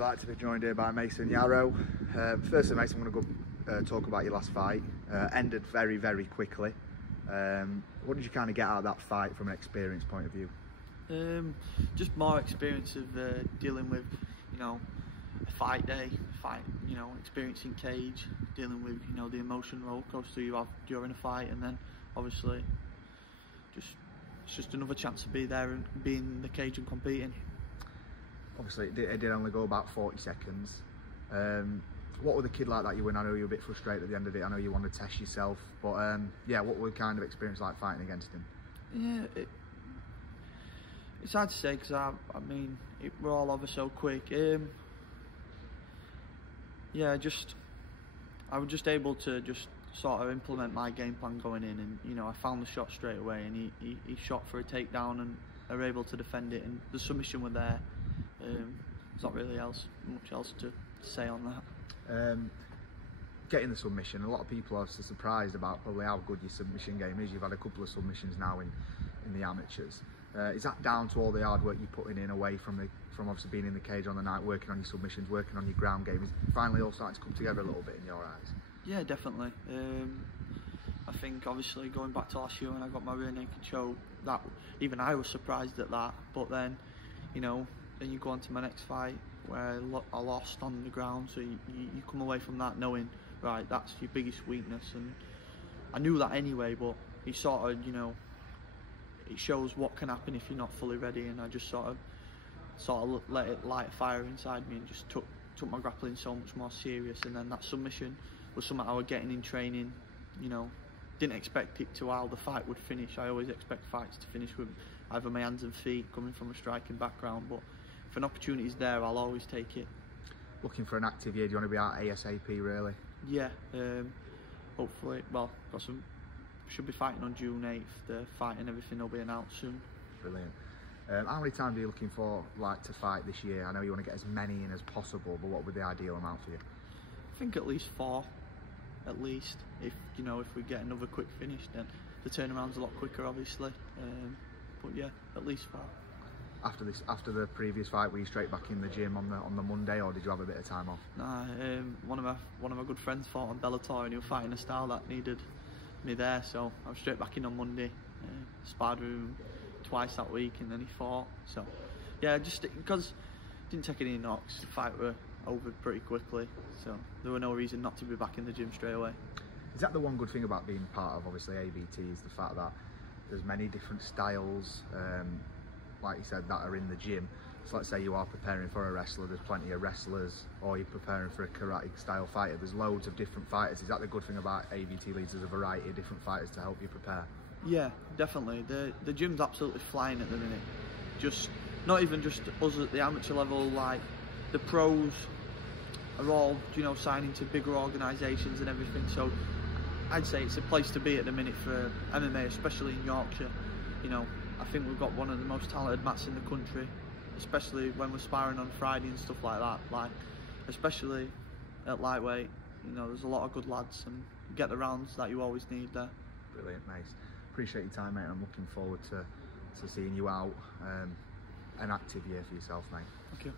delighted to be joined here by Mason Yarrow. Firstly, Mason, I'm going to go talk about your last fight. Ended very, very quickly. What did you kind of get out of that fight from an experience point of view? Just more experience of dealing with, a fight day, experiencing cage, dealing with, the emotion roller coaster you have during a fight, and then obviously it's just another chance to be there and be in the cage and competing. Obviously, it did only go about 40 seconds. What were the kid like that you were? I know you were a bit frustrated at the end of it. I know you wanted to test yourself, but yeah, what were the kind of experience like fighting against him? Yeah, it's hard to say because we're all over so quick. Yeah, I was just able to just sort of implement my game plan going in, and I found the shot straight away, and he shot for a takedown, and they were able to defend it, and the submission were there. There's not really much else to say on that. Getting the submission, a lot of people are surprised about probably how good your submission game is. You've had a couple of submissions now in the amateurs. Is that down to all the hard work you're putting in away from obviously being in the cage on the night, working on your submissions, working on your ground game? Is it finally all starting to come together a little bit in your eyes? Yeah, definitely. I think obviously going back to last year when I got my rear naked choke, that even I was surprised at that. But then, then you go on to my next fight where I lost on the ground, so you come away from that knowing, right, that's your biggest weakness, and I knew that anyway, but it sort of, it shows what can happen if you're not fully ready, and I just sort of let it light a fire inside me and just took my grappling so much more serious. And then that submission was something I was getting in training, didn't expect it to how the fight would finish. I always expect fights to finish with either my hands and feet, coming from a striking background, but if an opportunity is there, I'll always take it. Looking for an active year, do you want to be out ASAP really? Yeah, hopefully, should be fighting on June 8th, the fight and everything will be announced soon. Brilliant. How many times are you looking for to fight this year? I know you want to get as many in as possible, but what would the ideal amount for you? I think at least 4, at least. If we get another quick finish, then the turnaround's a lot quicker, obviously. But yeah, at least 4. After the previous fight, were you straight back in the gym on the Monday, or did you have a bit of time off? Nah, one of my good friends fought on Bellator, and he was fighting a style that needed me there, so I was straight back in on Monday. Sparred with him twice that week, and then he fought. So yeah, just because didn't take any knocks, the fight were over pretty quickly, so there were no reason not to be back in the gym straight away. Is that the one good thing about being part of obviously ABT, is the fact that there's many different styles, like you said, that are in the gym? So let's say you are preparing for a wrestler, there's plenty of wrestlers, or you're preparing for a karate style fighter, there's loads of different fighters. Is that the good thing about ABT Leads? There's a variety of different fighters to help you prepare? Yeah, definitely. The gym's absolutely flying at the minute. Just not even just us at the amateur level, like the pros are all, signing to bigger organisations and everything. So I'd say it's a place to be at the minute for MMA, especially in Yorkshire. I think we've got one of the most talented mats in the country, especially when we're sparring on Friday and stuff like that. Like, especially at lightweight, there's a lot of good lads, and you get the rounds that you always need there. Brilliant, mate. Appreciate your time, mate. I'm looking forward to seeing you out. An active year for yourself, mate. Thank you.